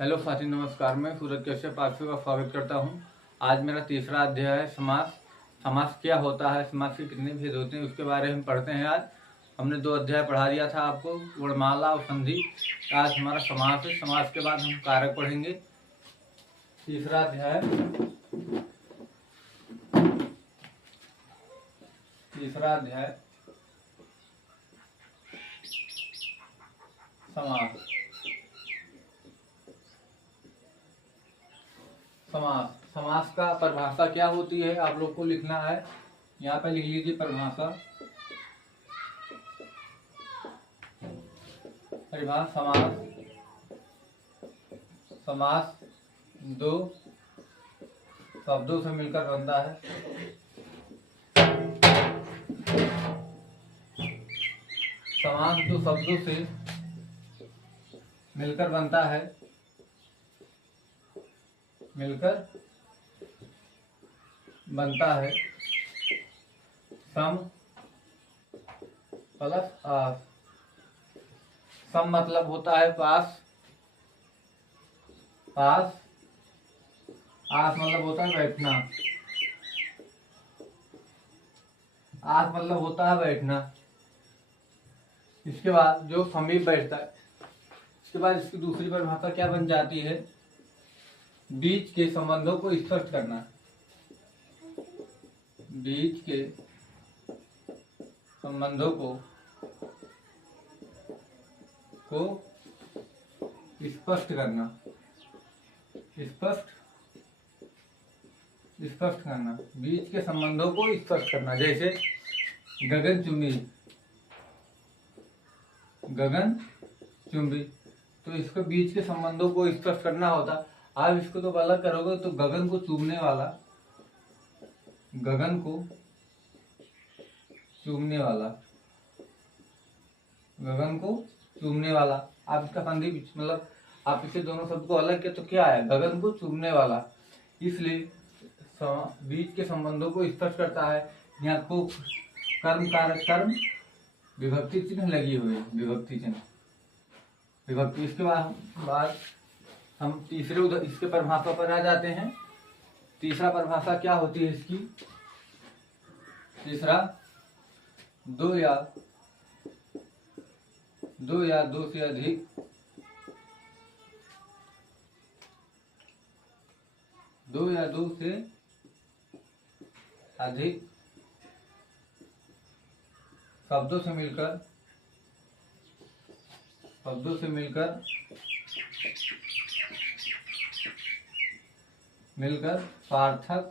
Hello साथी, नमस्कार। मैं सूरज कश्यप आप का स्वागत करता हूं। आज मेरा तीसरा अध्याय है समास। समास क्या होता है, समास के कितने भेद होते हैं, उसके बारे में पढ़ते हैं। आज हमने 2 अध्याय पढ़ा दिया था आपको, वर्णमाला और संधि। आज हमारा समास है। समास के बाद हम कारक पढ़ेंगे। तीसरा अध्याय समास। समास का परिभाषा क्या होती है आप लोग को लिखना है। यहाँ पे लिख लीजिए परिभाषा। समास 2 शब्दों से मिलकर बनता है। समास 2 शब्दों से मिलकर बनता है। सम प्लस आस। सम मतलब होता है पास। आस मतलब होता है बैठना। आस मतलब होता है बैठना। इसके बाद जो समीप बैठता है, इसके बाद इसकी दूसरी परिभाषा क्या बन जाती है, बीच के संबंधों को स्पष्ट करना। बीच के संबंधों को स्पष्ट करना। बीच के संबंधों को स्पष्ट करना। जैसे गगन चुंबी, तो इसको बीच के संबंधों को स्पष्ट करना होता। आप इसको तो अलग करोगे तो गगन को चूमने वाला। आप इसका संधि मतलब आप इसे दोनों शब्द को अलग किया तो क्या है, गगन को चूमने वाला। इसलिए बीच के संबंधों को स्पष्ट करता है। यहाँ को कर्म कारक कर्म विभक्ति चिन्ह लगी हुई है, विभक्ति। इसके बाद हम तीसरे इसके परिभाषा पर आ जाते हैं। तीसरा परिभाषा क्या होती है इसकी। तीसरा दो या दो से अधिक शब्दों से मिलकर सार्थक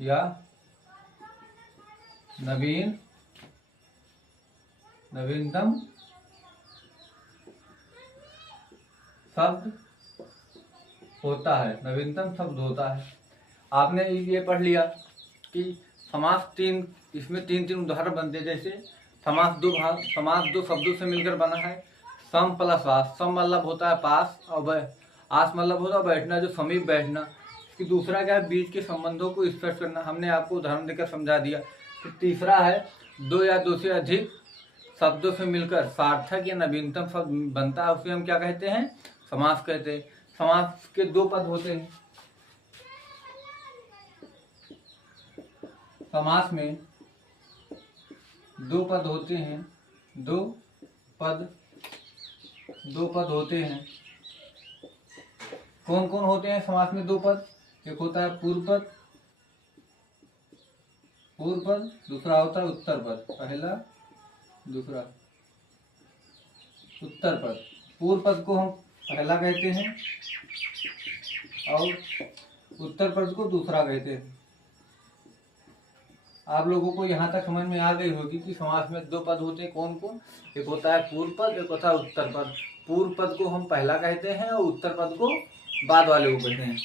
या नवीनतम शब्द होता है। आपने ये पढ़ लिया कि समास इसमें तीन उदाहरण बनते हैं। जैसे समास 2 शब्दों से मिलकर बना है। सम प्लस आस। सम मतलब होता है पास और आस मतलब होता है बैठना, जो समीप बैठना। इसकी दूसरा क्या है, बीच के संबंधों को स्पष्ट करना। हमने आपको उदाहरण देकर समझा दिया। तो तीसरा है 2 या 2 से अधिक शब्दों से मिलकर सार्थक या नवीनतम शब्द बनता है, उसे हम क्या कहते हैं, समास कहते हैं। समास के 2 पद होते हैं। समास में 2 पद होते हैं। दो पद होते हैं। कौन कौन होते हैं समास में 2 पद। एक होता है पूर्व पद, दूसरा होता है उत्तर पद। पहला, दूसरा उत्तर पद। पूर्व पद को हम पहला कहते हैं और उत्तर पद को दूसरा कहते हैं। आप लोगों को यहाँ तक समझ में आ गई होगी कि समास में 2 पद होते हैं। कौन कौन। एक होता है पूर्व पद, एक होता है उत्तर पद। पूर्व पद को हम पहला कहते हैं और उत्तर पद को बाद वाले को कहते हैं।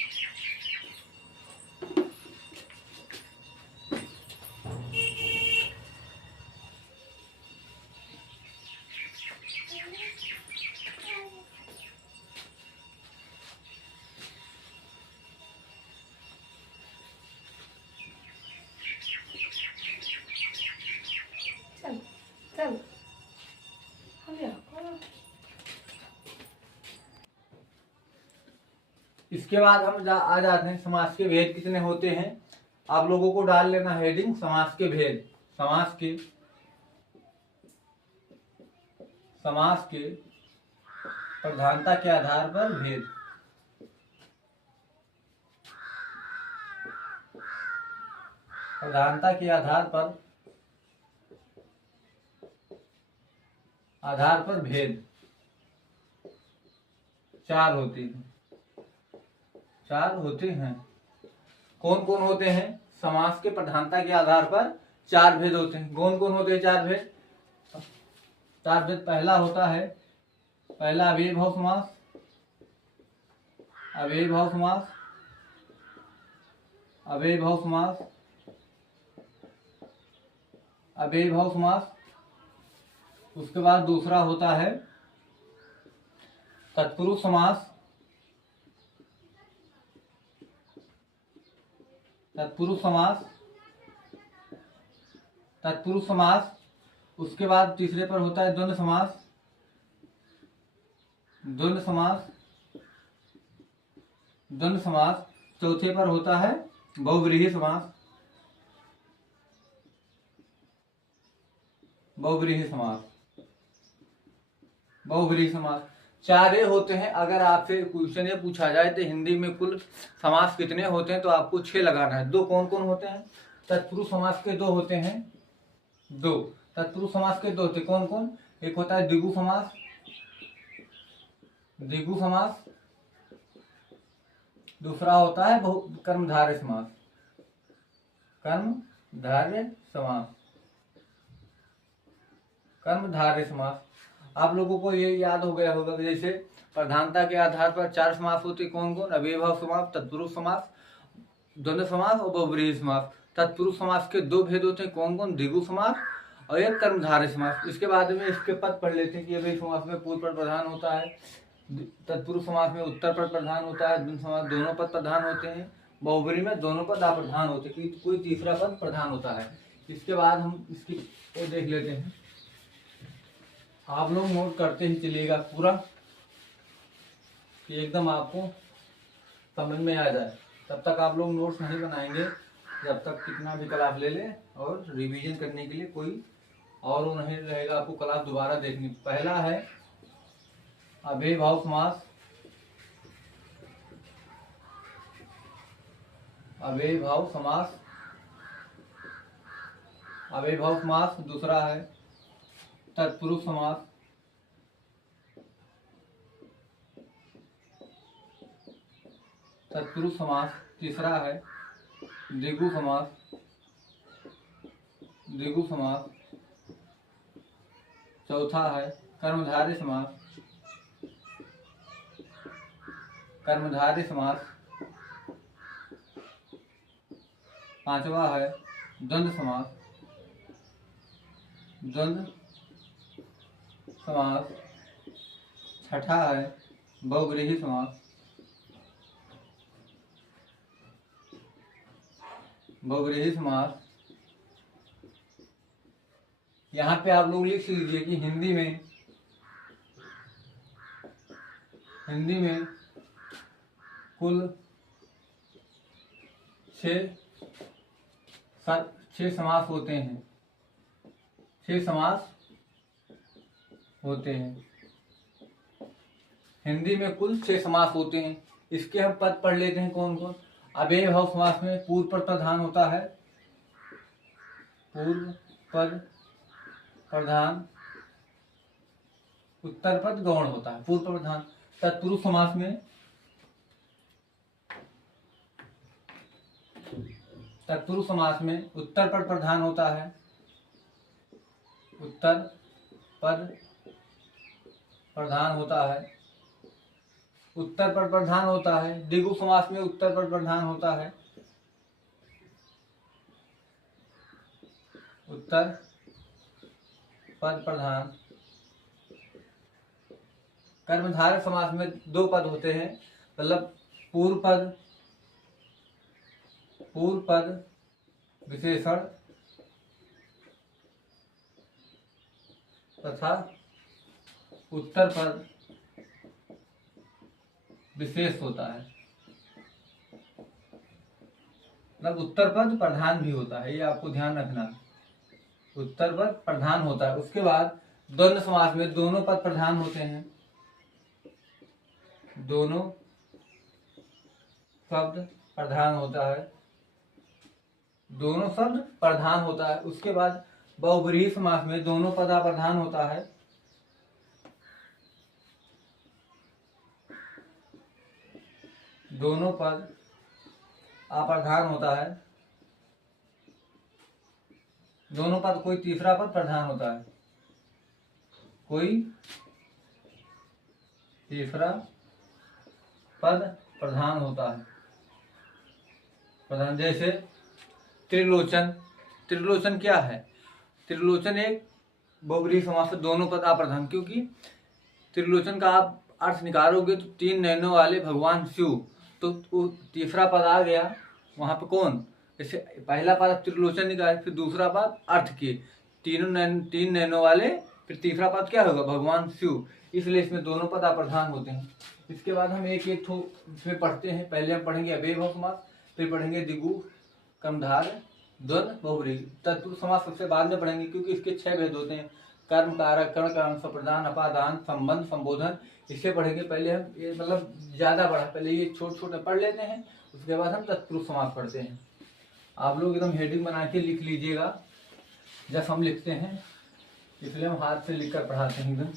चल, हो गया। इसके बाद हम आ जाते हैं समास के भेद कितने होते हैं। आप लोगों को डाल लेना हेडिंग समास के भेद। समास के प्रधानता के आधार पर भेद। प्रधानता के आधार पर भेद चार होते हैं। कौन कौन होते हैं? समास के प्रधानता के आधार पर चार भेद होते हैं। कौन कौन होते हैं चार भेद? पहला होता है अव्ययीभाव समास। अव्ययीभाव समास। उसके बाद दूसरा होता है तत्पुरुष समास। उसके बाद तीसरे पर होता है द्वंद्व समास। चौथे पर होता है बहुव्रीहि समास। चार ये होते हैं। अगर आपसे क्वेश्चन ये पूछा जाए तो हिंदी में कुल समास कितने होते हैं तो आपको 6 लगाना है। दो कौन कौन होते हैं? तत्पुरुष समास के 2 होते हैं। तत्पुरुष समास के 2 होते कौन कौन? एक होता है द्विगु समास। दूसरा होता है कर्मधारय समास। आप लोगों को ये याद हो गया होगा कि जैसे प्रधानता के आधार पर 4 समास होते कौन कौन? अव्ययीभाव समास, तत्पुरुष समास, द्वंद्व समास और बहुव्रीहि समास। तत्पुरुष समास के 2 भेद होते हैं कौन कौन? द्विगु समास और एक कर्मधारय समास। इसके बाद में इसके पद पढ़ लेते हैं कि अव्ययी समास में पूर्व पद प्रधान होता है, तत्पुरुष समास में उत्तर पद प्रधान होता है, द्वंद्व समास दोनों पद प्रधान होते हैं, बहुव्रीहि में दोनों पद अप्रधान होते हैं, कोई तीसरा पद प्रधान होता है। इसके बाद हम इसकी देख लेते हैं। आप लोग नोट करते ही चलिएगा पूरा कि एकदम आपको समझ में आ जाए। तब तक आप लोग नोट्स नहीं बनाएंगे जब तक कितना भी क्लास ले लें और रिवीजन करने के लिए कोई और वो नहीं रहेगा आपको क्लास दोबारा देखनी। पहला है अव्ययीभाव समास। दूसरा है तत्पुरुष समास। तीसरा है द्विगु समास। चौथा है कर्मधारय समास। पांचवा है द्वंद्व समास। छठा है बहुव्रीहि समास। यहाँ पे आप लोग लिख लीजिए कि हिंदी में कुल 6 समास होते हैं। 6 समास होते हैं। हिंदी में कुल 6 समास होते हैं। इसके हम पद पढ़ लेते हैं कौन कौन? अव्ययीभाव समास में पूर्व पद प्रधान होता है, उत्तर पद गौण होता है, पूर्व पद प्रधान। तत्पुरुष समास में उत्तर पद प्रधान होता है, द्विगु समास में उत्तर पद प्रधान होता है, कर्मधारय समास में 2 पद होते हैं, मतलब पूर्व पद विशेषण तथा उत्तर पद विशेष होता है। मतलब उत्तर पद प्रधान भी होता है, ये आपको ध्यान रखना है। उत्तर पद प्रधान होता है। उसके बाद द्वंद्व समास में दोनों पद प्रधान होते हैं, दोनों शब्द प्रधान होता है, दोनों शब्द प्रधान होता है। उसके बाद बहुब्रीहि समास में दोनों पद अप्रधान होता है, दोनों पद अप्रधान होता है, दोनों पद कोई तीसरा पद प्रधान होता है, कोई तीसरा पद प्रधान होता है, प्रधान। जैसे त्रिलोचन, त्रिलोचन क्या है? त्रिलोचन एक बहुब्रीहि समास से दोनों पद अप्रधान, क्योंकि त्रिलोचन का आप अर्थ निकालोगे तो 3 नयनों वाले भगवान शिव, तो तीसरा पद आ गया वहां पे कौन? जैसे पहला पद त्रिलोचन निकाले, फिर दूसरा पद अर्थ के, 3 नयनों वाले, फिर तीसरा पद क्या होगा? भगवान शिव। इसलिए इसमें दोनों पद अप्रधान होते हैं। इसके बाद हम एक एक ठो इसमें पढ़ते हैं। पहले हम पढ़ेंगे अव्ययीभाव समास, फिर पढ़ेंगे द्विगु, कर्मधारय, द्वंद्व, बहुब्रीहि। तत्पुरुष समास सबसे बाद में पढ़ेंगे, क्योंकि इसके 6 भेद होते हैं। कर्म, कारक, कर्ण, कारण, सप्रदान, अपादान, संबंध, संबोधन, इसे पढ़ेंगे। पहले हम ये मतलब ज्यादा पढ़ा, पहले ये छोटे छोटे पढ़ लेते हैं, उसके बाद हम तत्पुरुष समास पढ़ते हैं। आप लोग एकदम हेडिंग बना के लिख लीजिएगा जब हम लिखते हैं, इसलिए हम हाथ से लिख कर पढ़ाते हैं एकदम।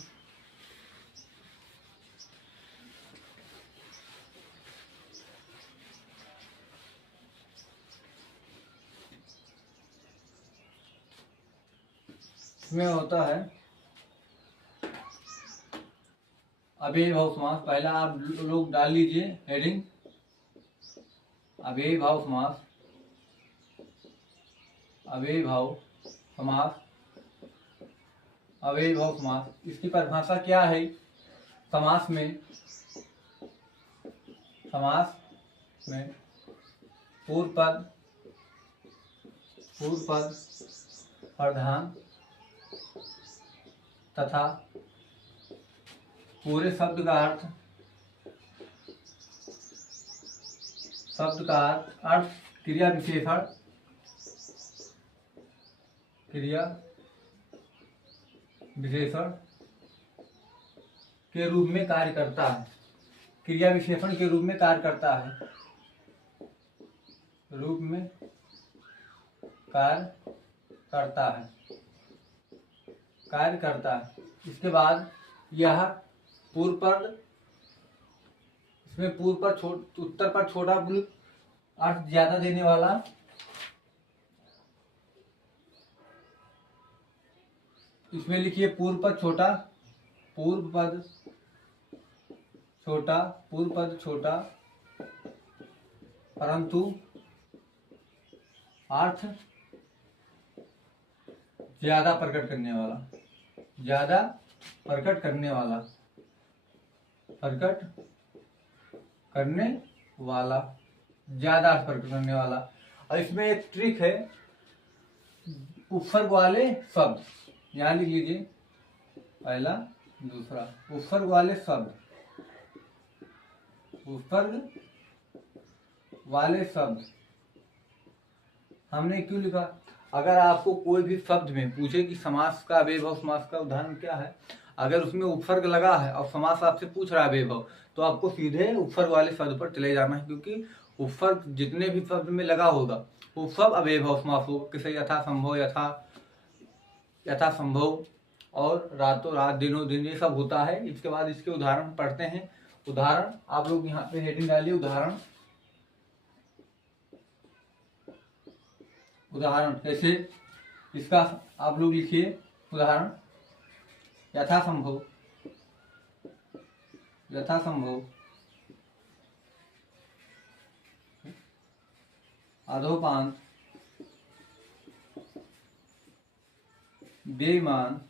इसमें होता है अव्ययीभाव समास। पहला आप लोग डाल लीजिए हेडिंग, अव्ययीभाव समास, अव्ययीभाव समास, अव्ययीभाव समास। इसकी परिभाषा क्या है? समास में पूर्व पद प्रधान तथा पूरे शब्द का अर्थ क्रिया विशेषण के रूप में कार्य करता है, क्रिया विशेषण के रूप में कार्य करता है, कार्य करता है। इसके बाद यह पूर्व पद, इसमें पूर्व पद उत्तर पद छोटा अर्थ ज्यादा देने वाला, इसमें लिखिए पूर्व पद छोटा परंतु अर्थ ज्यादा प्रकट करने वाला, और इसमें एक ट्रिक है, उपसर्ग वाले शब्द यहाँ लिख लीजिए, पहला दूसरा उपसर्ग वाले शब्द हमने क्यों लिखा? अगर आपको कोई भी शब्द में पूछे कि समास का अव्ययीभाव समास का उदाहरण क्या है, अगर उसमें उपसर्ग लगा है और समास आपसे पूछ रहा है अव्ययीभाव, तो आपको सीधे उपसर्ग वाले शब्द पर चले जाना है, क्योंकि उपसर्ग जितने भी शब्द में लगा होगा वो सब अव्ययीभाव समास होगा। किसे यथा संभव और रातों रात, दिनों दिन, ये सब होता है। इसके बाद इसके उदाहरण पढ़ते हैं। उदाहरण आप लोग यहाँ पे हेडिंग डालिए, उदाहरण कैसे? इसका आप लोग लिखिए उदाहरण, यथा संभव, अधोपान, बेईमान,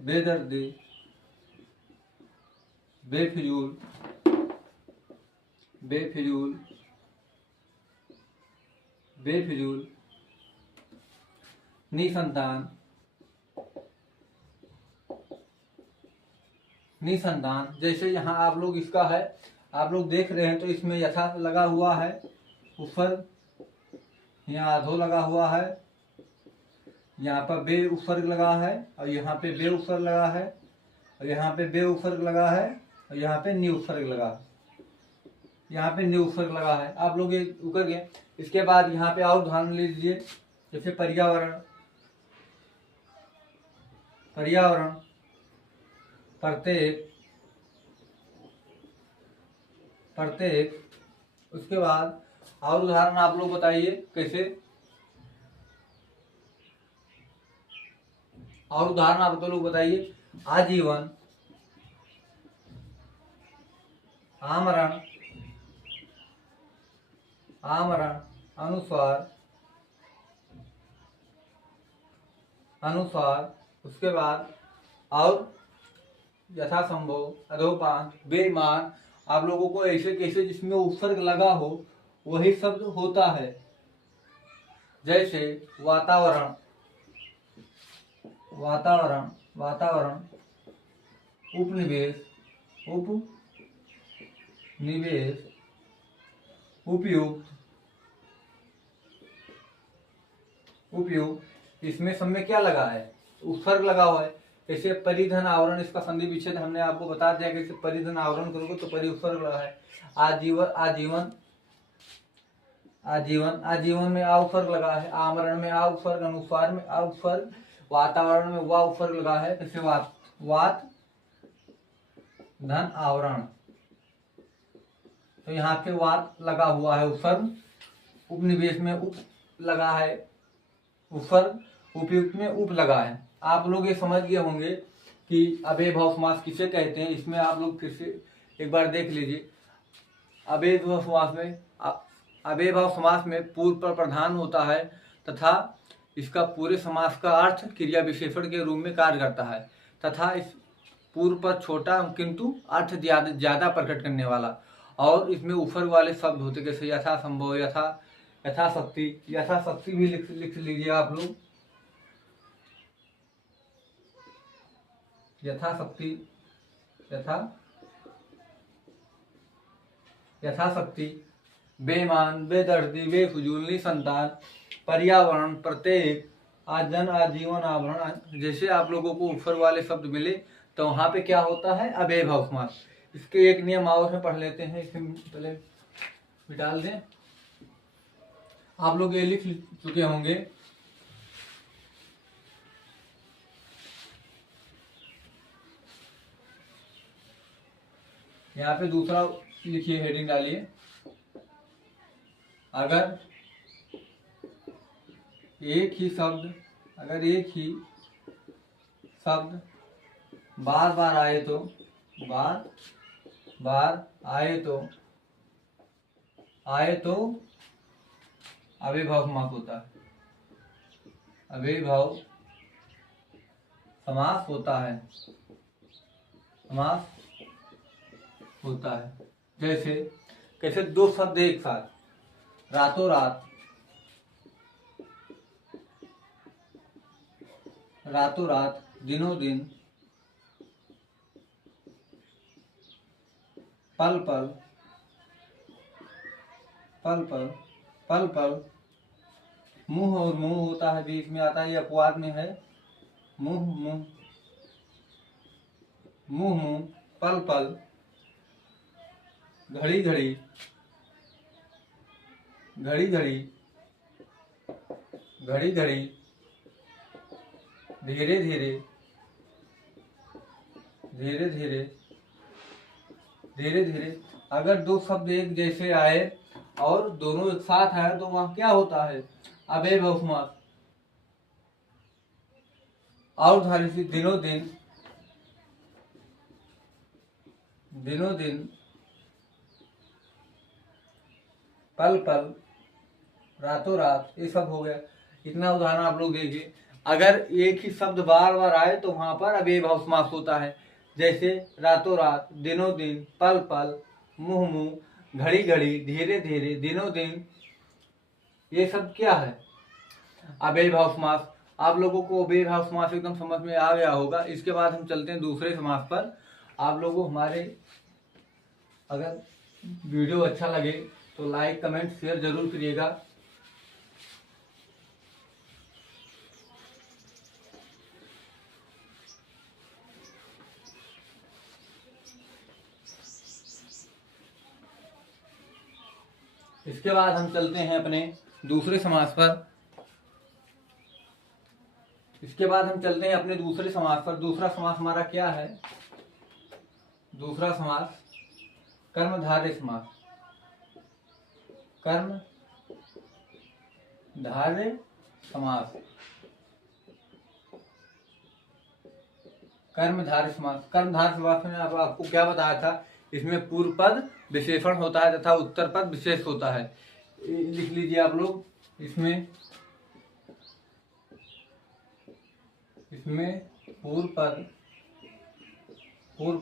बेदर्दी, बेफिजूल, निसंतान। जैसे यहाँ आप लोग इसका है आप लोग देख रहे हैं तो इसमें यथा लगा हुआ है, उपसर्ग, यहाँ अधो लगा हुआ है, यहाँ पर बे उपसर्ग लगा है, और यहाँ पे बे उपसर्ग लगा है, और यहाँ पे बे उपसर्ग लगा है, और यहाँ पे नी उपसर्ग लगा है, यहाँ पे नी उपसर्ग लगा है। आप लोग ये उकर गए। इसके बाद यहाँ पे और उदाहरण ले लीजिए, जैसे पर्यावरण, पर्यावरण, प्रत्येक, प्रत्येक। उसके बाद और उदाहरण आप लोग बताइए कैसे, और उदाहरण आप लोग बताइए। आजीवन, आमरण, आमरण, अनुस्वार, अनुस्वार। उसके बाद और यथासंभव, अधोपान, बेईमान। आप लोगों को ऐसे कैसे जिसमें उपसर्ग लगा हो वही शब्द होता है, जैसे वातावरण, वातावरण, वातावरण, उपनिवेश, उपनिवेश, उपयुक्त, उपयुक्त। इसमें सब में क्या लगा है, उपसर्ग लगा हुआ है। जैसे परिधन आवरण, इसका संधि विच्छेद हमने आपको बता दिया कि परिधन आवरण करोगे तो परि उपसर्ग लगा है। आजीवन, आजीवन, आजीवन, आजीवन में आ उपसर्ग लगा है। आमरण में आ उपसर्ग, अनुस्वार में आ उपसर्ग, वातावरण में वा उपसर्ग लगा है। जैसे वात, वात धन आवरण, तो यहाँ पे वात लगा हुआ है उपसर्ग। उपनिवेश में उप लगा है उपसर्ग, उपयुक्त में उप लगा है। आप लोग ये समझ गए होंगे कि अव्ययभाव समास किसे कहते हैं। इसमें आप लोग फिर से एक बार देख लीजिए। अव्ययभाव समास में, अव्ययभाव समास में पूर्व पर प्रधान होता है तथा इसका पूरे समास का अर्थ क्रिया विशेषण के रूप में कार्य करता है, तथा इस पूर्व पर छोटा किंतु अर्थ ज्यादा प्रकट करने वाला, और इसमें उपसर्ग वाले शब्द होते जैसे यथासंभव, यथाशक्ति। यथाशक्ति भी लिख लीजिए आप लोग। यथाशक्ति, यथाशक्ति। बेईमान, बेदर्दी, बेफजूल, निसंतान, पर्यावरण, प्रत्येक, आजन, आजीवन, आवरण। जैसे आप लोगों को उपसर्ग वाले शब्द मिले तो वहां पे क्या होता है, अव्ययभाव समास। इसके एक नियम और में पढ़ लेते हैं, इसमें पहले मिटाल दें। आप लोग ये लिख चुके होंगे, यहाँ पे दूसरा लिखिए, हेडिंग डालिए। अगर एक ही शब्द, अगर एक ही शब्द बार बार आए तो, बार बार आए तो अव्ययभाव समास होता है, अव्ययभाव समास होता है, समास होता है। जैसे कैसे दो शब्द एक साथ, रातों रात, रातों रात, दिनों दिन, पल पल, पल पल, पल पल। मुंह और मुंह होता है, बीच में आता है, ये अपवाद में है। मुंह मुंह, मुंह मुंह, पल पल, घड़ी घड़ी, घड़ी घड़ी, घड़ी घड़ी, धीरे धीरे, धीरे धीरे, धीरे धीरे। अगर दो शब्द एक जैसे आए और दोनों एक साथ आए तो वहां क्या होता है, अव्ययभाव समास। और धारी से दिनों दिन, दिनों दिन, पल पल, रातों रात, ये सब हो गया। इतना उदाहरण आप लोग देखिए। अगर एक ही शब्द बार बार आए तो वहां पर अव्ययभाव समास होता है। जैसे रातों रात, दिनों दिन, पल पल, मुंह मुंह, घड़ी घड़ी, धीरे धीरे, दिनों दिन, ये सब क्या है, अव्ययभाव समास। आप लोगों को अव्ययभाव समास एकदम समझ में आ गया होगा। इसके बाद हम चलते हैं दूसरे समास पर। आप लोगों हमारे अगर वीडियो अच्छा लगे तो लाइक कमेंट शेयर जरूर करिएगा। इसके बाद हम चलते हैं अपने दूसरे समास पर। इसके बाद हम चलते हैं अपने दूसरे समास पर। दूसरा समास हमारा क्या है? दूसरा समास कर्मधारय समास। कर्मधारय समास। कर्मधारय समास। कर्मधारय समास में आपको क्या बताया था? इसमें पूर्व पद विशेषण होता है तथा उत्तर पद विशेष होता है। लिख लीजिए आप लोग। इसमें पूर्व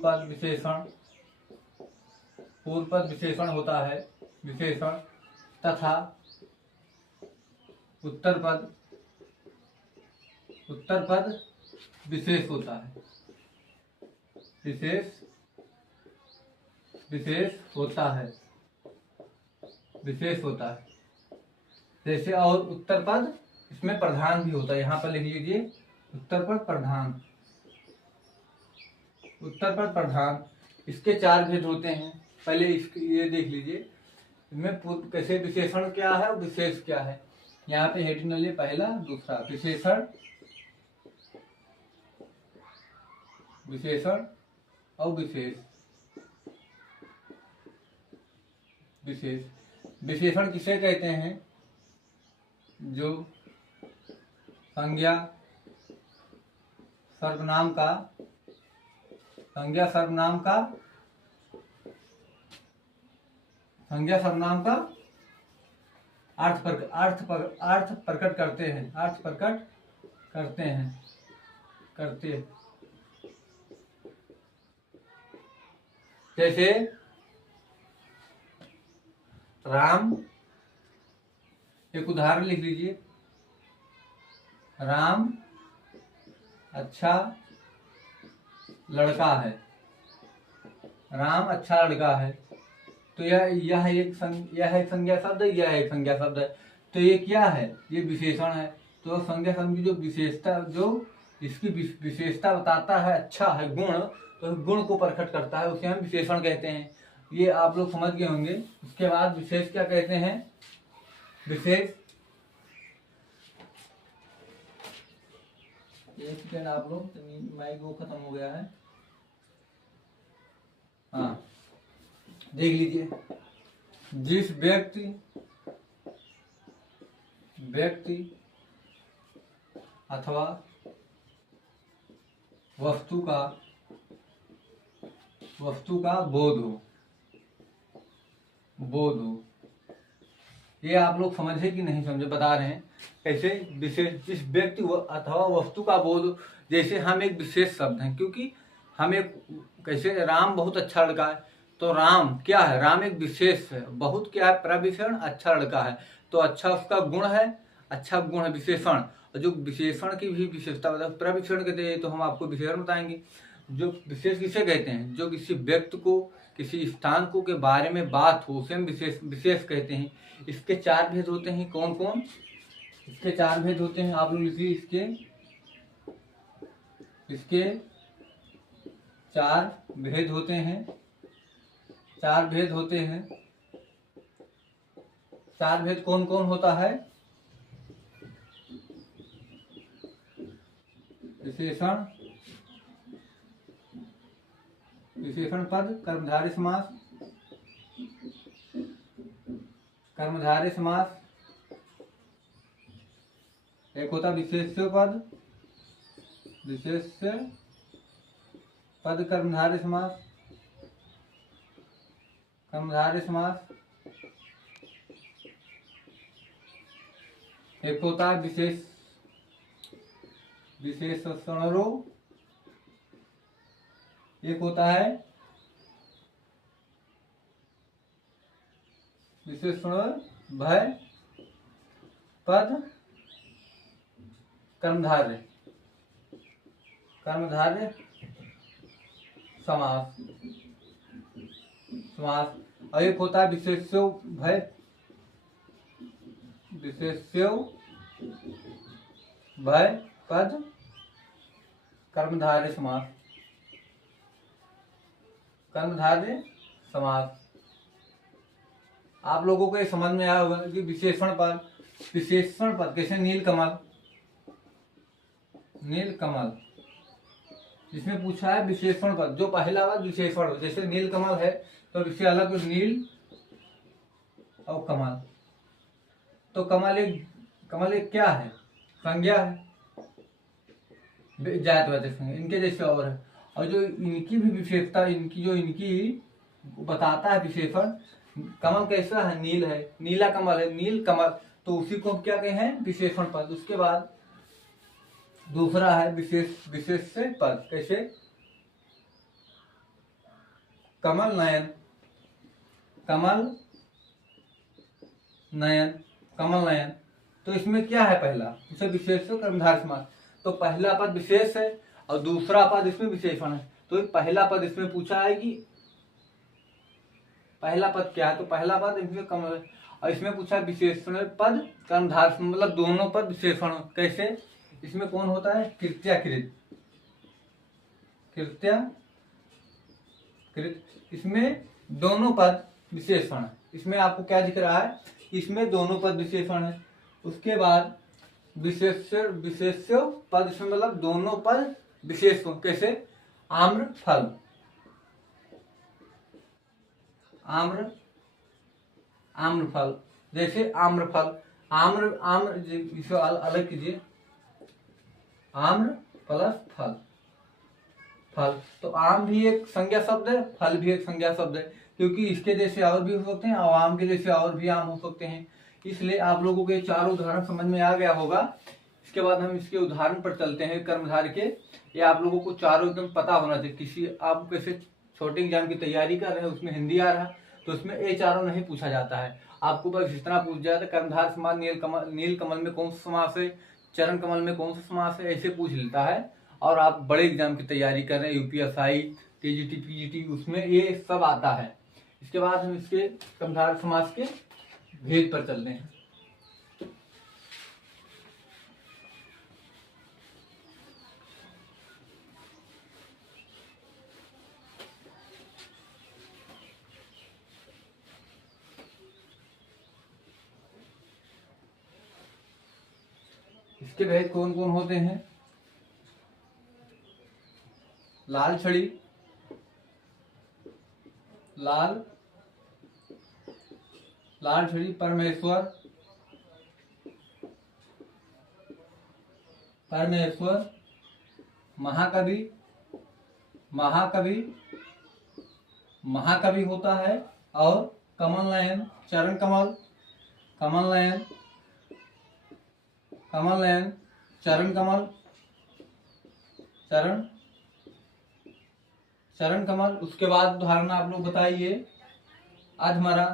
पद विशेषण होता है, विशेषण, तथा उत्तर पद विशेष होता है, विशेष होता है। जैसे और उत्तर पद इसमें प्रधान भी होता है। यहाँ पर लिख लीजिए उत्तर पद प्रधान। इसके 4 भेद होते हैं। पहले ये देख लीजिए इसमें पूर्व कैसे विशेषण क्या है और विशेष क्या है। यहाँ पे हेडिंग डालिए पहला दूसरा। विशेषण और विशेषण किसे कहते हैं? जो संज्ञा सर्वनाम का अर्थ प्रकट करते हैं। जैसे राम, एक उदाहरण लिख लीजिए। राम अच्छा लड़का है। तो यह एक संज्ञा शब्द है, यह एक संज्ञा शब्द है। तो ये क्या है? ये विशेषण है। तो संज्ञा शब्द की जो विशेषता, जो इसकी विशेषता बताता है, अच्छा है, गुण, तो गुण को प्रकट करता है, उसे हम विशेषण कहते हैं। ये आप लोग समझ गए होंगे। उसके बाद विशेष क्या कहते हैं? विशेष, एक सेकंड आप लोग, माइक वो खत्म हो गया है। हाँ, देख लीजिए। जिस व्यक्ति अथवा वस्तु का बोध हो। ये आप लोग समझे कि नहीं समझे, बता रहे हैं। कैसे? विशेष, जिस व्यक्ति अथवा वस्तु का बोध। जैसे हम एक विशेष शब्द हैं, क्योंकि हम एक, कैसे राम बहुत अच्छा लड़का है, तो राम क्या है? राम एक विशेष है। बहुत क्या है? प्रविशेषण, अच्छा लड़का है। तो अच्छा उसका गुण है, अच्छा गुण है, विशेषण। और जो विशेषण की भी विशेषता बताए प्रविशेषण कहते हैं, तो हम आपको विशेषण बताएंगे। जो विशेष किसे कहते हैं? जो किसी व्यक्ति को, किसी स्थान को के बारे में बात हो, उसे हम विशेष कहते हैं। इसके 4 भेद होते हैं। कौन कौन? इसके 4 भेद होते हैं। आप लोग लिखिए इसके 4 भेद होते हैं। 4 भेद होते हैं। 4 भेद कौन कौन होता है? विशेषण पद, कर्मधारय समास। एक होता विशेष्य पद कर्मधारय समास। एक होता है विशेषणरो। एक होता है विशेषण भय पद कर्मधारय समास। और एक होता है विशेष्यो भय, विशेष्यो भय पद कर्मधारय समास, कर्मधारय समास। आप लोगों को ये समझ में आया होगा कि विशेषण पद, विशेषण पद कैसे नीलकमल, नीलकमल जिसमें पूछा है विशेषण पद, जो पहला पद विशेषण हो, जैसे नीलकमल है तो इससे अलग नील और कमल। तो कमल एक क्या है, संज्ञा है, जातिवाचक संज्ञा, इनके जैसे और है। और जो इनकी भी विशेषता, इनकी बताता है विशेषण, कमल कैसा है, नील है, नीला कमल है, नील कमल, तो उसी को हम क्या कहे हैं, विशेषण पद। उसके बाद दूसरा है विशेष पद, कैसे कमल नयन, कमल नयन, कमल नयन। तो इसमें क्या है, पहला उसे विशेष कर्मधारय समास, तो पहला पद विशेष है और दूसरा पद इसमें विशेषण है। तो पहला पद इसमें पूछा है कि पहला पद क्या है, तो पहला पद इसमें कमल है, और इसमें पूछा विशेषण पद कर्मधारय, मतलब दोनों पद विशेषण। कैसे, इसमें कौन होता है, कृत्याकृत, कृत्याकृत, इसमें दोनों पद विशेषण है। इसमें आपको क्या दिख रहा है, इसमें दोनों पद विशेषण है। उसके बाद विशेष्य पद, इसमें मतलब दोनों पद विशेष, कैसे आम्र फल, आम्र फल, जैसे आम्र फल, आम्र इसे अलग कीजिए, आम्र प्लस फल, फल। तो आम भी एक संज्ञा शब्द है, फल भी एक संज्ञा शब्द है, क्योंकि इसके जैसे और भी हो सकते हैं और आम के जैसे और भी आम हो सकते हैं। इसलिए आप लोगों को ये चारों उदाहरण समझ में आ गया होगा। इसके बाद हम इसके उदाहरण पर चलते हैं कर्मधारय के। ये आप लोगों को चारों एकदम पता होना चाहिए। किसी आप कैसे छोटे एग्जाम की तैयारी कर रहे हैं, उसमें हिंदी आ रहा है तो उसमें ये चारों नहीं पूछा जाता है। आपको बस इतना पूछ जाता है, कर्मधारय समास नीलकमल में कौन सा समास है, चरण कमल में कौन सा समास है, ऐसे पूछ लेता है। और आप बड़े एग्जाम की तैयारी कर रहे हैं, यूपीएसआई, टीजीटी, पीजीटी, उसमें ये सब आता है। इसके बाद हम इसके कर्मधारय समास के भेद पर चलते हैं। इसके भेद कौन कौन होते हैं, लाल छड़ी, लाल छड़ी, परमेश्वर, महाकवि, महाकवि होता है, और कमल नयन, चरण कमल, कमल नयन, चरण कमल, चरण कमल। उसके बाद उदाहरण आप लोग बताइए, अधमरा,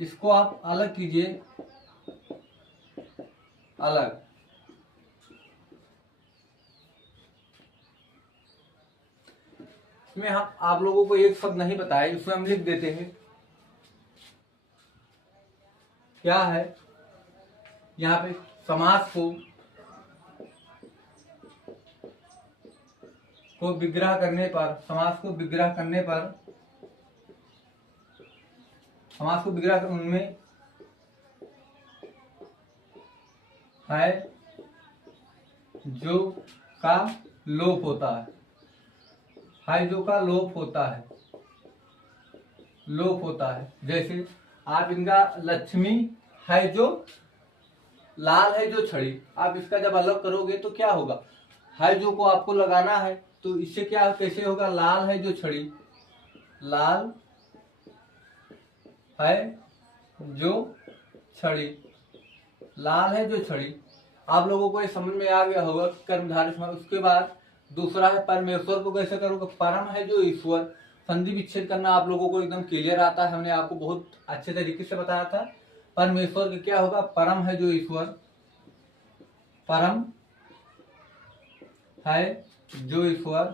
इसको आप अलग कीजिए, अलग। इसमें हम आप लोगों को एक शब्द नहीं बताया, इसमें हम लिख देते हैं क्या है। यहाँ पे समास को विग्रह करने पर, समास को विग्रह करने पर, समास को विग्रह उनमें है जो का लोप होता है, जो का लोप होता है। जैसे आप इनका लक्ष्मी है जो लाल है जो छड़ी, आप इसका जब अलग करोगे तो क्या होगा, है जो को आपको लगाना है, तो इससे क्या कैसे होगा, लाल है जो छड़ी, लाल है जो छड़ी, लाल है जो छड़ी। आप लोगों को ये समझ में आ गया होगा कर्मधारय समास। उसके बाद दूसरा है परमेश्वर को कैसे करोगे, परम है जो ईश्वर, संधि विच्छेद करना आप लोगों को एकदम क्लियर आता है, हमने आपको बहुत अच्छे तरीके से बताया था। परमेश्वर का क्या होगा, परम है जो ईश्वर, परम है जो ईश्वर,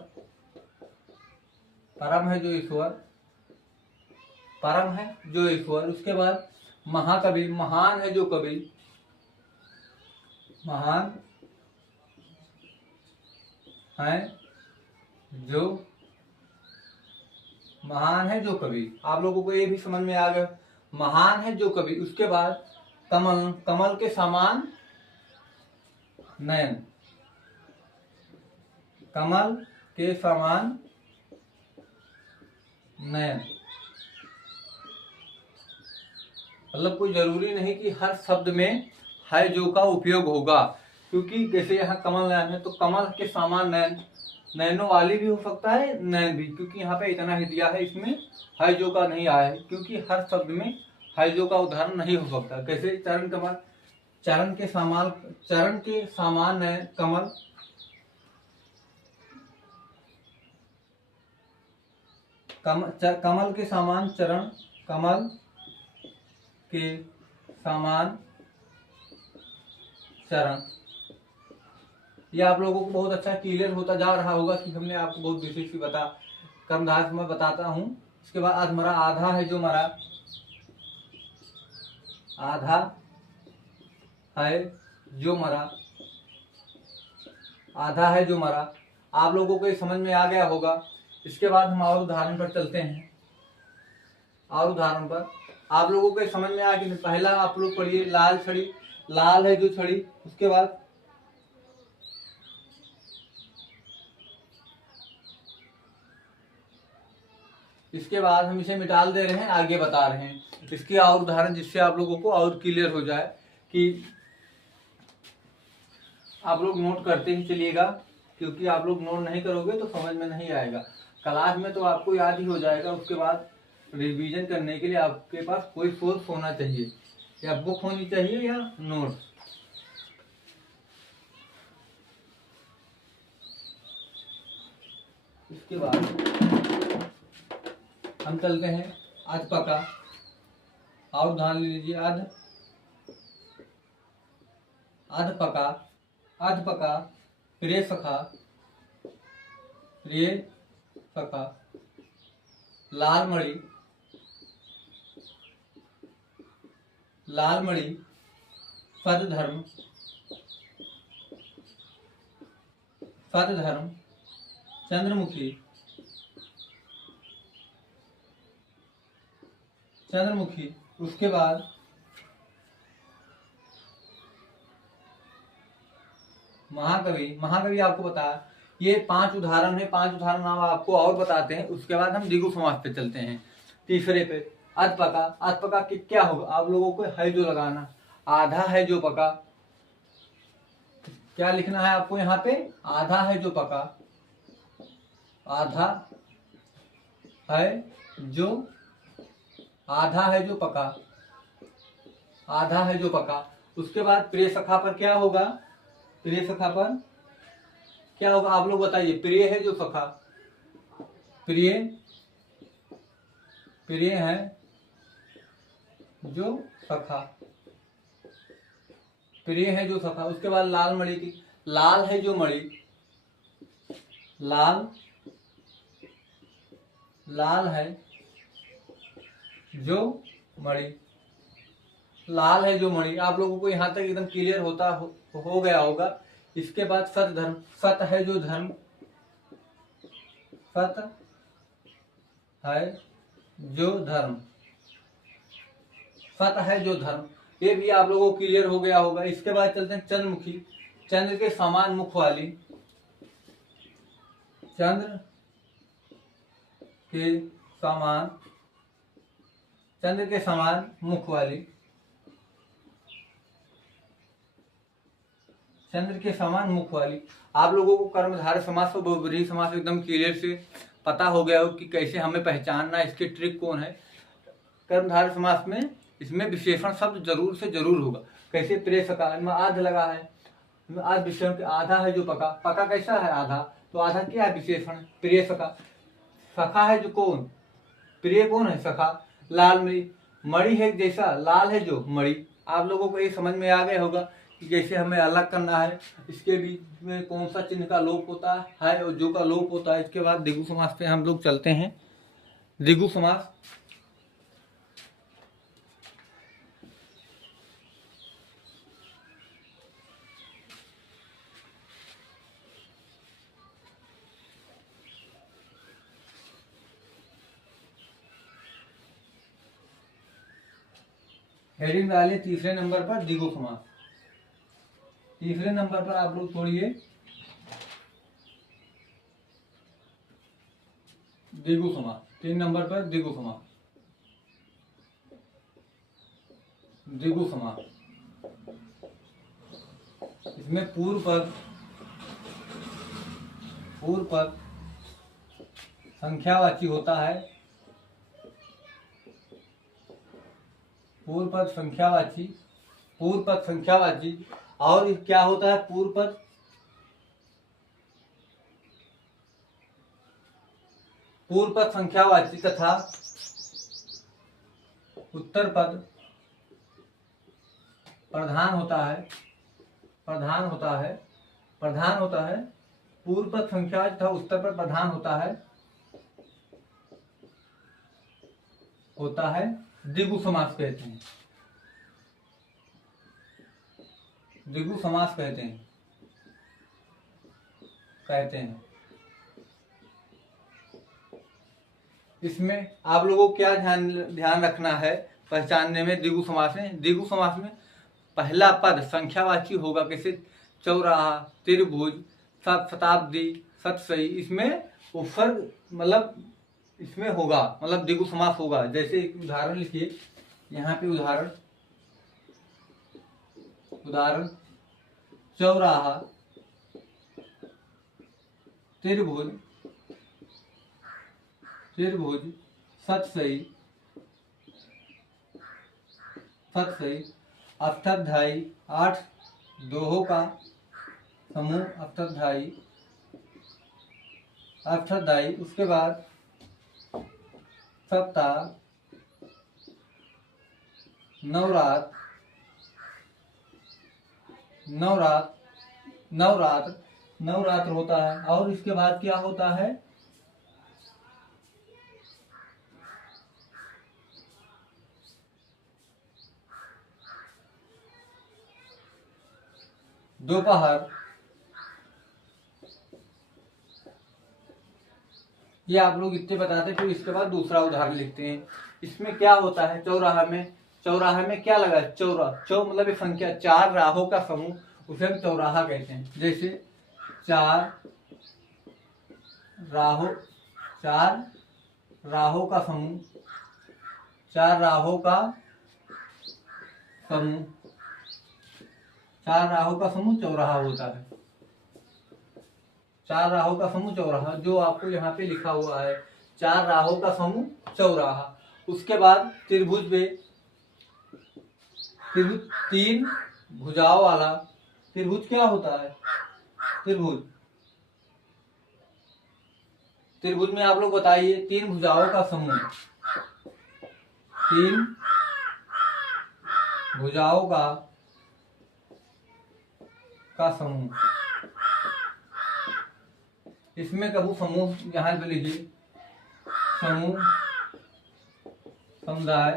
परम है जो ईश्वर, परम है जो ईश्वर। उसके बाद महाकवि, महान है जो कवि, महान है जो, महान है जो कवि। आप लोगों को ये भी समझ में आ गया, महान है जो कवि। उसके बाद कमल, कमल के समान नयन, कमल के समान नयन। मतलब कोई जरूरी नहीं कि हर शब्द में है जो का उपयोग होगा, क्योंकि जैसे यहाँ कमल नयन है तो कमल के समान नयन, नयनों वाली भी हो सकता है, नयन भी, क्योंकि यहाँ पे इतना ही दिया है, इसमें है जो का नहीं आया है, क्योंकि हर शब्द में है जो का उदाहरण नहीं हो सकता। कैसे चरण कमल, चरण के समान, चरण के समान नयन कमल, कमल के समान चरण, कमल के समान चरण। ये आप लोगों को बहुत अच्छा क्लियर होता जा रहा होगा कि हमने आपको बहुत विशेष की बता, कर्मधारय मैं बताता हूँ। इसके बाद अधमरा, आधा है जो मरा, आधा है जो मरा, आधा है जो मरा। आप लोगों को ये समझ में आ गया होगा। इसके बाद हम और उदाहरण पर चलते हैं। और उदाहरण पर आप लोगों को समझ में आ गया। पहला आप लोग पढ़िए, लाल छड़ी, लाल है जो छड़ी। उसके बाद इसके बाद हम इसे मिटाल दे रहे हैं, आगे बता रहे हैं इसके और उदाहरण, जिससे आप लोगों को और क्लियर हो जाए कि आप लोग नोट करते ही चलिएगा, क्योंकि आप लोग नोट नहीं करोगे तो समझ में नहीं आएगा। क्लास में तो आपको याद ही हो जाएगा। उसके बाद रिवीजन करने के लिए आपके पास कोई सोर्स होना चाहिए, या बुक होनी चाहिए या नोट। इसके बाद हम चलते हैं अधपका। और ध्यान लीजिए, अधपका, अधपका, प्रिय सखा, प्रिय सखा, लालमणि, लालमणि, सद्धर्म, सद्धर्म, चंद्रमुखी, चंद्रमुखी। उसके बाद महाकवि, महाकवि आपको बता, ये 5 उदाहरण है। 5 उदाहरण नाम आपको और बताते हैं। उसके बाद हम द्विगु समास पे चलते हैं, तीसरे पे। अधपका, अधपका कि क्या होगा, आप लोगों को है जो लगाना, आधा है जो पका। क्या लिखना है आपको यहाँ पे, आधा है जो पका, आधा है जो, आधा है जो पका, आधा है जो पका। उसके बाद प्रिय सखा पर क्या होगा, प्रिय सखा पर क्या होगा, आप लोग बताइए। प्रिय है जो सखा, प्रिय, प्रिय है जो सखा, प्रिय है जो सखा। उसके बाद लाल मणि की, लाल है जो मणि, लाल, लाल है जो मणि, लाल है जो मणि। आप लोगों को यहाँ तक एकदम क्लियर होता हो गया होगा। इसके बाद सत धर्म, सत है जो धर्म, सत है जो धर्म, सत है जो धर्म। ये भी आप लोगों को क्लियर हो गया होगा। इसके बाद चलते हैं चंद्रमुखी, चंद्र के समान मुख वाली, चंद्र के समान, चंद्र के समान मुख वाली, चंद्र के समान मुख वाली। आप लोगों को कर्मधारय समास और बहुब्रीहि समास एकदम क्लियर से पता हो गया हो कि कैसे हमें पहचानना, इसकी ट्रिक कौन है। कर्मधारय समास में इसमें विशेषण शब्द जरूर से जरूर होगा। कैसे, प्रिय सखा, इनमें आध लगा है, आध विशेषण, आधा है जो पका, पका कैसा है, आधा, तो आधा क्या है, विशेषण। प्रिय सखा, सखा है जो कौन, प्रिय कौन है, सखा। लाल मणि, मणि है जैसा, लाल है जो मणि। आप लोगों को ये समझ में आ गया होगा कि कैसे हमें अलग करना है, इसके बीच में कौन सा चिन्ह का लोप होता है और जो का लोप होता है। इसके बाद द्विगु समास पे हम लोग चलते हैं। द्विगु समास, हेडिंग डालिए तीसरे नंबर पर द्विगु समास। तीसरे नंबर पर आप लोग छोड़िए द्विगु समास। 3 नंबर पर द्विगु समास। द्विगु समास, इसमें पूर्व पद संख्यावाची होता है। पूर्व पद संख्यावाची और क्या होता है? पूर्व पद संख्यावाची तथा उत्तर पद प्रधान होता है। पूर्व पद संख्यावाची तथा उत्तर पद प्रधान होता है। द्विगु समास कहते हैं। द्विगु समास कहते हैं। इसमें आप लोगों को क्या ध्यान रखना है पहचानने में? द्विगु समास में पहला पद संख्यावाची होगा। कैसे? चौराहा, त्रिभुज, शताब्दी, शतसई। इसमें उपसर्ग मतलब इसमें होगा, मतलब द्विगु समास होगा। जैसे एक उदाहरण लिखिए यहाँ पे। उदाहरण चौराहा, त्रिभुज, शतसई, अष्टाध्यायी, 8 दोहों का समूह अष्टाध्यायी। उसके बाद सप्ताह, नवरात्र होता है। और इसके बाद क्या होता है? दोपहर। ये आप लोग इतने बताते हैं। फिर इसके बाद दूसरा उदाहरण लिखते हैं। इसमें क्या होता है? चौराहा में क्या लगा? मतलब एक संख्या, 4 राहों का समूह, उसे हम चौराहा कहते हैं। जैसे 4 राहों का समूह, 4 राहों का समूह चौराहा होता है। 4 राहों का समूह चौराहा, जो आपको यहाँ पे लिखा हुआ है, 4 राहों का समूह चौराहा। उसके बाद त्रिभुज 3 भुजाओं वाला त्रिभुज क्या होता है? त्रिभुज में आप लोग बताइए 3 भुजाओं का समूह। 3 भुजाओं का समूह। इसमें कबू समूह यहाँ पे लिखिए, समूह, समुदाय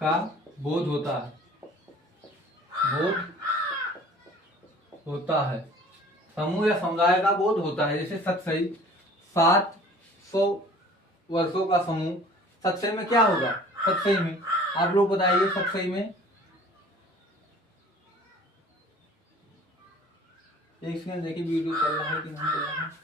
का बोध होता है। समूह या समुदाय का बोध होता है। जैसे शतसई, 700 वर्षों का समूह। शतसई में क्या होगा? शतसई में आप लोग बताइए, शतसई में एक सेकंड देखिए वीडियो चल रहा है कि नहीं चल रहा है।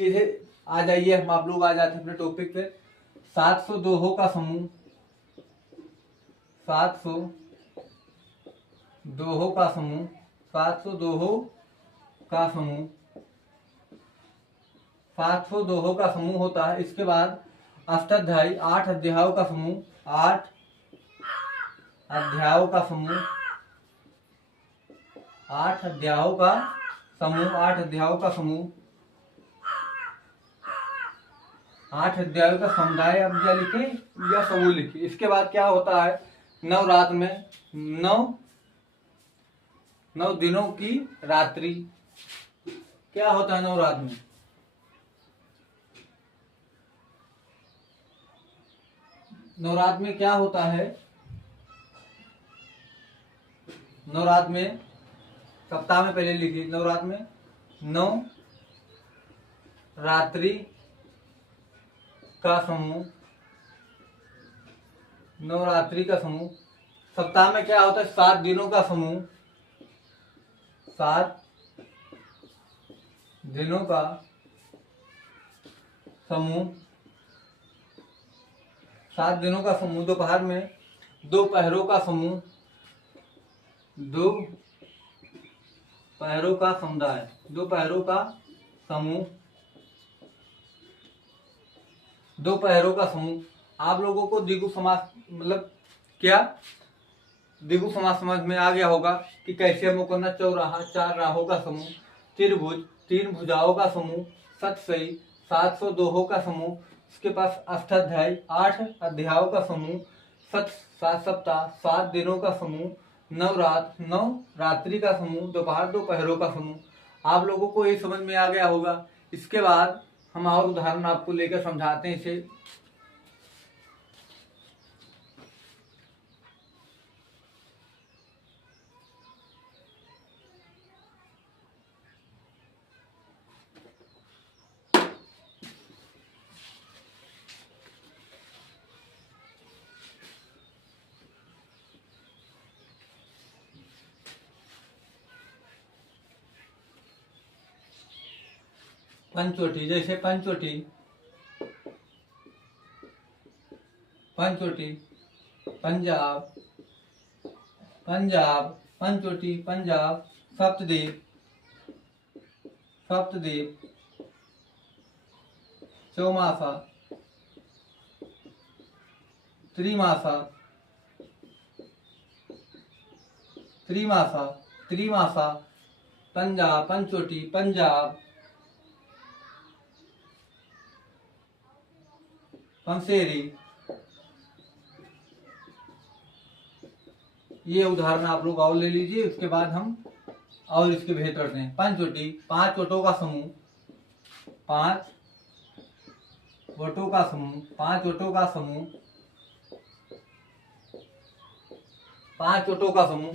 इधर आ जाइए, हम आप लोग आ जाते हैं अपने टॉपिक पे। 700 दोहों का समूह। 700 दोहों का समूह। 700 दोहों का समूह होता है। इसके बाद अष्टाध्यायी, 8 अध्यायों का समूह। 8 अध्यायों का समूह 8 अध्यायों का समूह, 8 अध्यायों का समूह, 8 अध्यायों का समुदाय अब क्या लिखे या समूह लिखे। इसके बाद क्या होता है, नवरात्र में 9 दिनों की रात्रि। क्या होता है नवरात्र में, नवरात्र में क्या होता है, नवरात्र में सप्ताह में पहले लिखिए, नवरात्र में 9 रात्रि का समूह, नवरात्रि का समूह। सप्ताह में क्या होता है, 7 दिनों का समूह, 7 दिनों का समूह, 7 दिनों का समूह। दोपहर में 2 पहरों का समूह, 2 पहरों का समुदाय, 2 पहरों का समूह, 2 पहरों का समूह। आप लोगों को द्विगु समास मतलब क्या, द्विगु समास समझ में आ गया होगा कि कैसे मुकन्ना चौराहा, 4 राहों का समूह, त्रिभुज 3 भुजाओं का समूह, सतसई 700 दोहों का समूह, इसके पास अष्टाध्यायी 8 अध्यायों का समूह, 7 सप्ताह 7 दिनों का समूह, नवरात्र 9 रात्रि का समूह, दोपहर 2 पहरों का समूह। आप लोगों को ये समझ में आ गया होगा। इसके बाद हम और उदाहरण आपको लेकर समझाते हैं इसे। पंचवटी, जैसे पंचवटी, पंचवटी पंजाब, पंजाब पंचवटी पंजाब, सप्तद्वीप, सप्तद्वीप, चौमासा, त्रिमासा, त्रिमासा, त्रिमासा, पंजाब, पंचवटी पंजाब, पंसेरी। ये उदाहरण आप लोग और ले लीजिए, उसके बाद हम और इसके भेद करते हैं। पंचवटी 5 वटों का समूह, 5 वटों का समूह, 5 वटों का समूह, 5 वटों का समूह।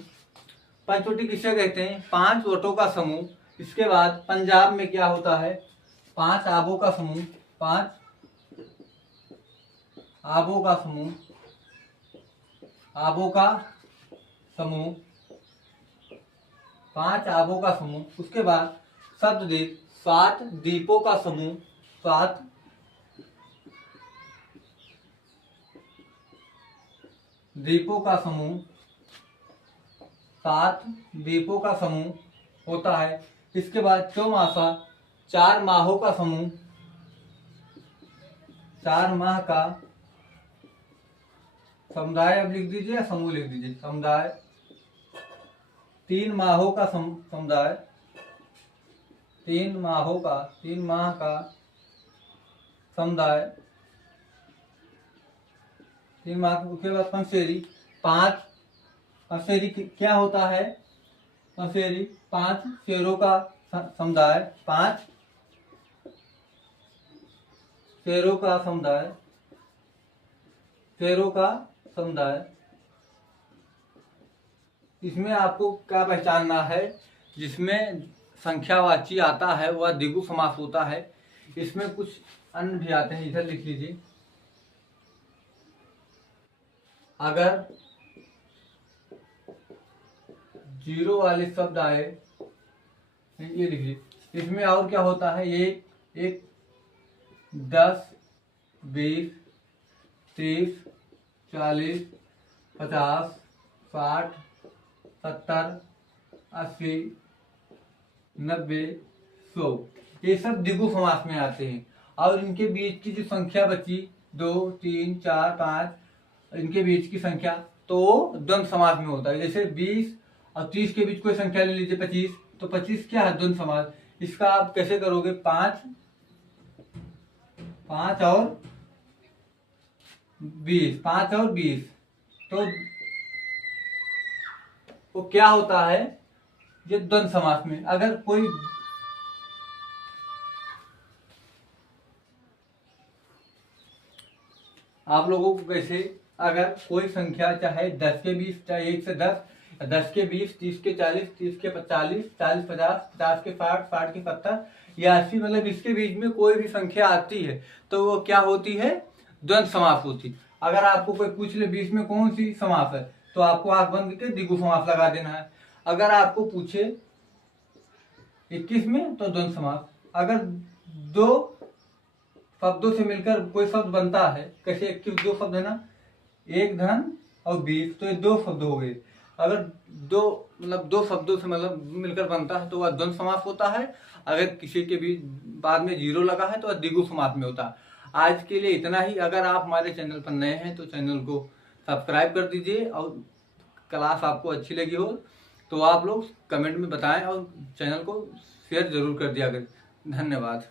पंचवटी किसे कहते हैं, 5 वटों का समूह। इसके बाद पंजाब में क्या होता है, 5 आबों का समूह, 5 आबों का समूह, आबों का समूह, 5 आबों का समूह। उसके बाद सप्तद्वीप 7 द्वीपों का समूह, 7 द्वीपों का समूह, 7 द्वीपों का समूह होता है। इसके बाद चौमासा 4 माहों का समूह, 4 माह का समुदाय। अब लिख दीजिए, समूह लिख दीजिए, समुदाय 3 माहों का समुदाय, 3 माहों का, 3 माह का समुदाय, 3 माह। उसके बाद पंसेरी 5, पंसेरी क्या होता है, पंसेरी 5 शेरों का समुदाय, 5 शेरों का समुदाय, शेरों का समुदाय। इसमें आपको क्या पहचानना है, जिसमें संख्यावाची आता है वह द्विगु समास होता है। इसमें कुछ अन्य भी आते हैं, इधर लिख लीजिए। अगर 0 वाले शब्द आए, ये लिखिए। इसमें और क्या होता है, एक 10 20 30 40 50 60 70 80 90 100, ये सब द्विगु समास में आते हैं। और इनके बीच की जो संख्या बची 2 3 4 5, इनके बीच की संख्या तो द्वंद्व समास में होता है। जैसे 20 और 30 के बीच कोई संख्या ले लीजिए 25, तो 25 क्या है? द्वंद्व समास। इसका आप कैसे करोगे? 5 और 20, 5 और 20, तो वो क्या होता है? ये द्वंद्व समास में अगर कोई आप लोगों को कैसे, अगर कोई संख्या चाहे 10 के 20, चाहे 1 से 10, 10 के 20, 30 के 40, 30 के 40, 40 50, 50 के 60, 60 के 70 या 80, मतलब इसके बीच में कोई भी संख्या आती है तो वो क्या होती है? द्वंद्व समास होती। अगर आपको कोई पूछ ले 20 में कौन सी समास है, तो आपको आंख बंद करके द्विगु समास लगा देना है। अगर आपको पूछे 21 में, तो द्वंद्व समास। अगर दो शब्दों से मिलकर कोई शब्द बनता है, कैसे 21 दो शब्द है ना, एक धन और 20, तो ये दो शब्द हो गए। अगर दो शब्दों से मतलब मिलकर बनता है तो वह द्वंद्व समास होता है। अगर किसी के भी बाद में जीरो लगा है तो वह द्विगु समास में होता है। आज के लिए इतना ही। अगर आप हमारे चैनल पर नए हैं तो चैनल को सब्सक्राइब कर दीजिए, और क्लास आपको अच्छी लगी हो तो आप लोग कमेंट में बताएं और चैनल को शेयर जरूर कर दिया करें। धन्यवाद।